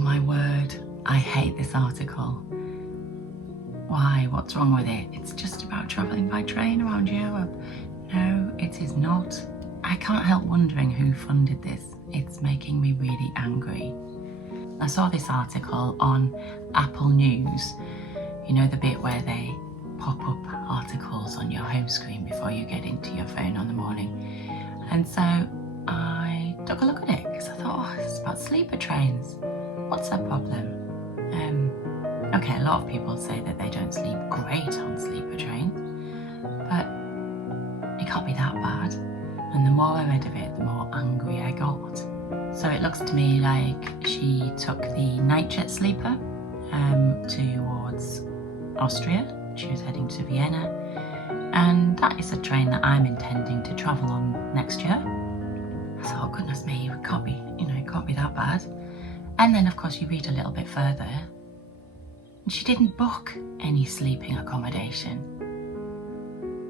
my word, I hate this article. Why? What's wrong with it? It's just about travelling by train around Europe. No, it is not. I can't help wondering who funded this. It's making me really angry. I saw this article on Apple News, you know, the bit where they pop up articles on your home screen before you get into your phone on the morning. And so I took a look at it because I thought, oh, it's about sleeper trains. What's the problem? Okay, a lot of people say that they don't sleep great on sleeper trains, but it can't be that bad. And the more I read of it, the more angry I got. So it looks to me like she took the nightjet sleeper towards Austria. She was heading to Vienna, and that is a train that I'm intending to travel on next year. I thought, goodness me, it can't be, it can't be that bad. And then of course you read a little bit further, and she didn't book any sleeping accommodation.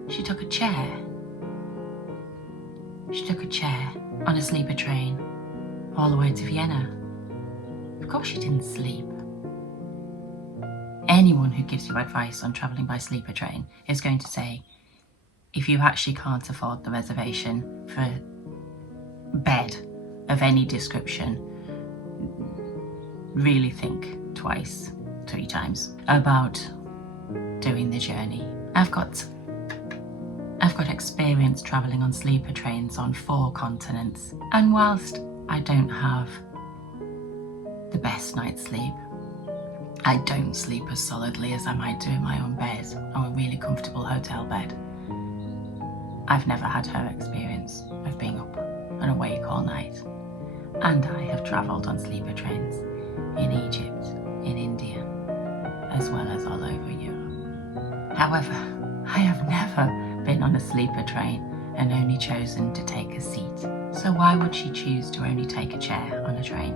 She took a chair. She took a chair on a sleeper train all the way to Vienna. Of course she didn't sleep. Anyone who gives you advice on travelling by sleeper train is going to say, if you actually can't afford the reservation for bed of any description, really think twice, 3 times about doing the journey. I've got experience travelling on sleeper trains on 4 continents, and whilst I don't have the best night's sleep, I don't sleep as solidly as I might do in my own bed, or a really comfortable hotel bed. I've never had her experience of being up and awake all night. And I have travelled on sleeper trains in Egypt, in India, as well as all over Europe. However, I have never been on a sleeper train and only chosen to take a seat. So why would she choose to only take a chair on a train?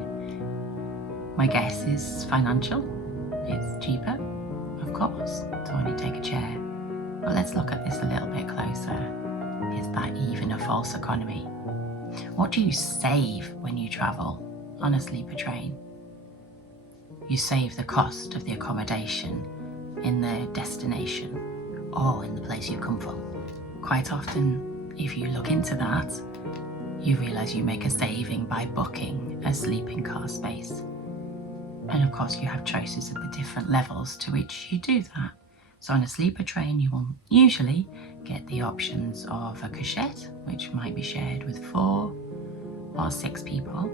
My guess is financial. It's cheaper, of course, to only take a chair. But let's look at this a little bit closer. Is that even a false economy? What do you save when you travel on a sleeper train? You save the cost of the accommodation in the destination or in the place you come from. Quite often, if you look into that, you realise you make a saving by booking a sleeping car space. And of course you have choices at the different levels to which you do that. So on a sleeper train you will usually get the options of a couchette, which might be shared with 4 or 6 people.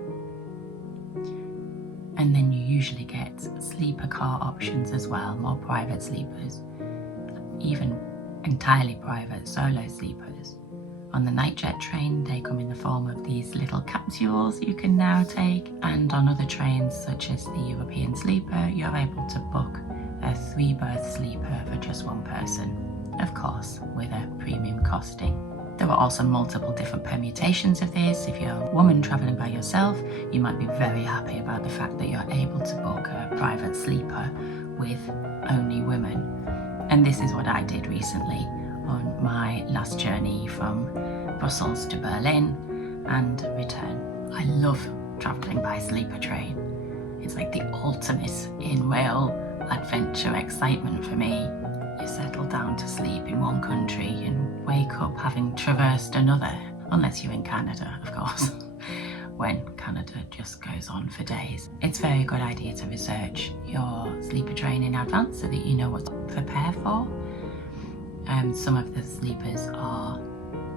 And then you usually get sleeper car options as well, more private sleepers, even entirely private solo sleepers. On the nightjet train, they come in the form of these little capsules you can now take, and on other trains such as the European sleeper, you're able to book a 3-berth sleeper for just 1 person, of course with a premium costing. There are also multiple different permutations of this. If you're a woman travelling by yourself, you might be very happy about the fact that you're able to book a private sleeper with only women. And this is what I did recently on my last journey from Brussels to Berlin and return. I love travelling by sleeper train. It's like the ultimate in rail adventure excitement for me. You settle down to sleep in one country and wake up having traversed another, unless you're in Canada, of course, when Canada just goes on for days. It's a very good idea to research your sleeper train in advance so that you know what to prepare for. Some of the sleepers are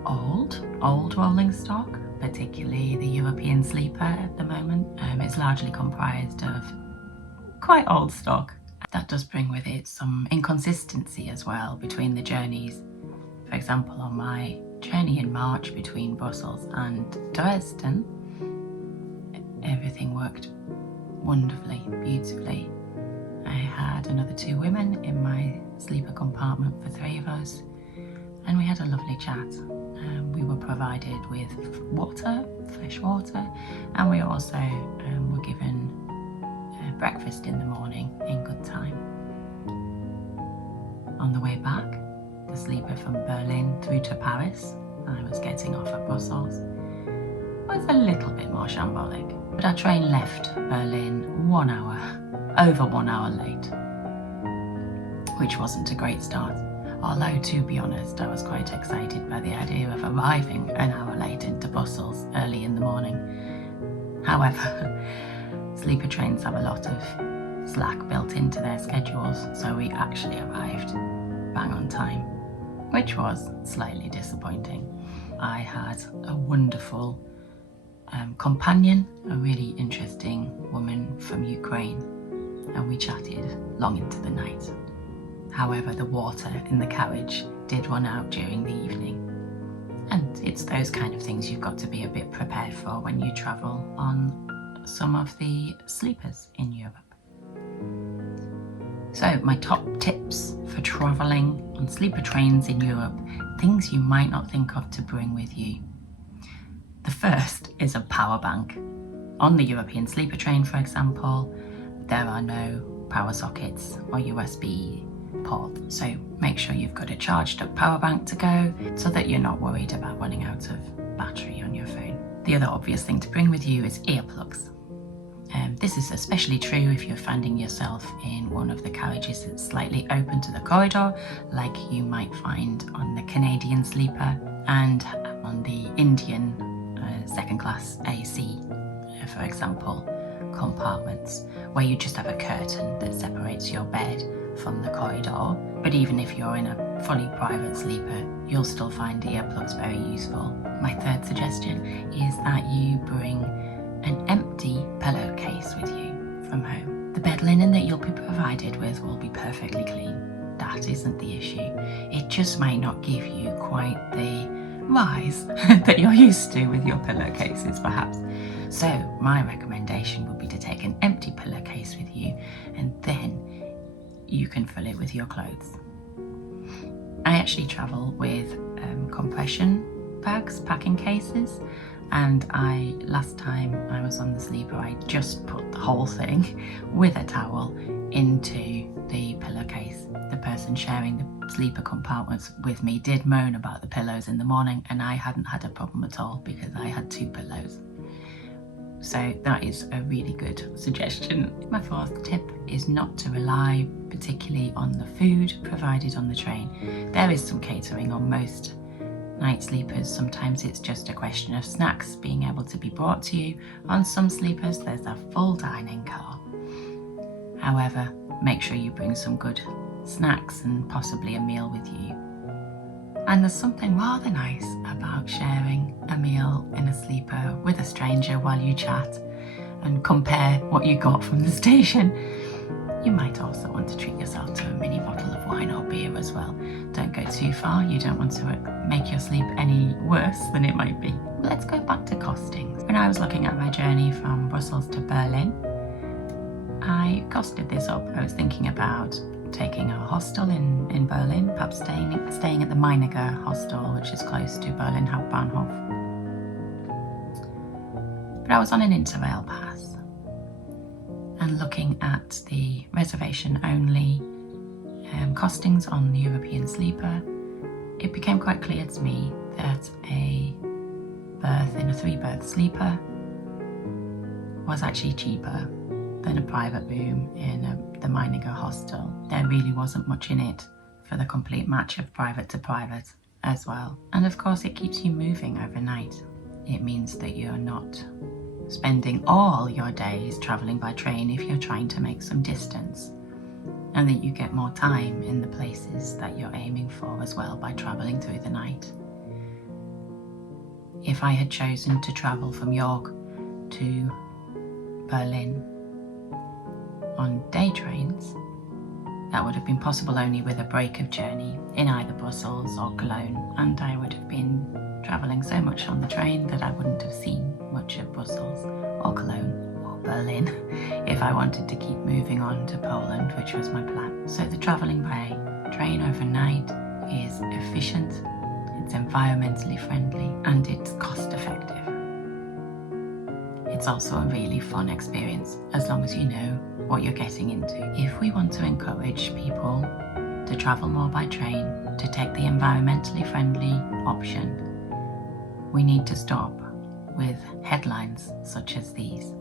old rolling stock, particularly the European sleeper at the moment. It's largely comprised of quite old stock. That does bring with it some inconsistency as well between the journeys. For example, on my journey in March between Brussels and Dresden, everything worked wonderfully, beautifully. I had another 2 women in my sleeper compartment for 3 of us, and we had a lovely chat. We were provided with water, fresh water, and we also were given breakfast in the morning in good time. On the way back, the sleeper from Berlin through to Paris, I was getting off at Brussels, was a little bit more shambolic. But our train left Berlin over 1 hour late, which wasn't a great start. Although, to be honest, I was quite excited by the idea of arriving an hour late into Brussels early in the morning. However, sleeper trains have a lot of slack built into their schedules, so we actually arrived bang on time, which was slightly disappointing. I had a wonderful companion, a really interesting woman from Ukraine, and we chatted long into the night. However, the water in the carriage did run out during the evening, and it's those kind of things you've got to be a bit prepared for when you travel on some of the sleepers in Europe. So my top tips for travelling on sleeper trains in Europe, things you might not think of to bring with you. The first is a power bank. On the European sleeper train, for example, there are no power sockets or USB ports, so make sure you've got a charged up power bank to go so that you're not worried about running out of battery on your phone. The other obvious thing to bring with you is earplugs. This is especially true if you're finding yourself in one of the carriages that's slightly open to the corridor, like you might find on the Canadian sleeper and on the Indian second class AC, for example, compartments, where you just have a curtain that separates your bed from the corridor. But even if you're in a fully private sleeper, you'll still find earplugs very useful. My third suggestion is that you bring an empty pillowcase with you from home. The bed linen that you'll be provided with will be perfectly clean. That isn't the issue. It just might not give you quite the rise that you're used to with your pillowcases, perhaps. So my recommendation would be to take an empty pillowcase with you, and then you can fill it with your clothes. I actually travel with compression bags, packing cases, and last time I was on the sleeper, I just put the whole thing with a towel into the pillowcase. The person sharing the sleeper compartments with me did moan about the pillows in the morning, and I hadn't had a problem at all because I had 2 pillows. So that is a really good suggestion. My fourth tip is not to rely particularly on the food provided on the train. There is some catering on most night sleepers. Sometimes it's just a question of snacks being able to be brought to you. On some sleepers there's a full dining car. However, make sure you bring some good snacks and possibly a meal with you. And there's something rather nice about sharing a meal in a sleeper with a stranger while you chat and compare what you got from the station. You might also want to treat yourself to a mini bottle of wine or beer as well. Don't go too far, you don't want to make your sleep any worse than it might be. Let's go back to costings. When I was looking at my journey from Brussels to Berlin, I costed this up. I was thinking about taking a hostel in Berlin, perhaps staying at the Meiniger hostel, which is close to Berlin Hauptbahnhof. But I was on an Interrail pass, and looking at the reservation only costings on the European sleeper, it became quite clear to me that a berth in a 3-berth sleeper was actually cheaper than a private room in the Meiniger hostel. There really wasn't much in it for the complete match of private to private as well. And of course it keeps you moving overnight. It means that you're not spending all your days travelling by train if you're trying to make some distance, and that you get more time in the places that you're aiming for as well by travelling through the night. If I had chosen to travel from York to Berlin on day trains, that would have been possible only with a break of journey in either Brussels or Cologne, and I would have been travelling so much on the train that I wouldn't have seen much of Brussels or Cologne or Berlin if I wanted to keep moving on to Poland, which was my plan. So the travelling by train overnight is efficient, it's environmentally friendly, and it's cost effective. It's also a really fun experience as long as you know what you're getting into. If we want to encourage people to travel more by train, to take the environmentally friendly option, we need to stop with headlines such as these.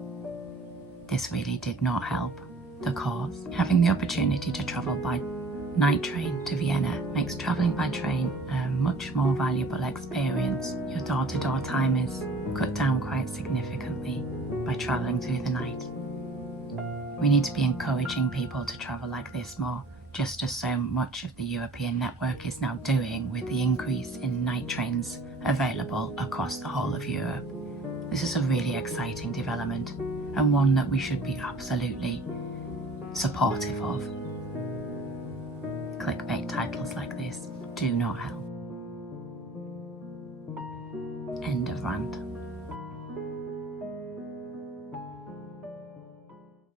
This really did not help the cause. Having the opportunity to travel by night train to Vienna makes travelling by train a much more valuable experience. Your door-to-door time is cut down quite significantly by travelling through the night. We need to be encouraging people to travel like this more, just as so much of the European network is now doing with the increase in night trains available across the whole of Europe. This is a really exciting development and one that we should be absolutely supportive of. Clickbait titles like this do not help. End of rant.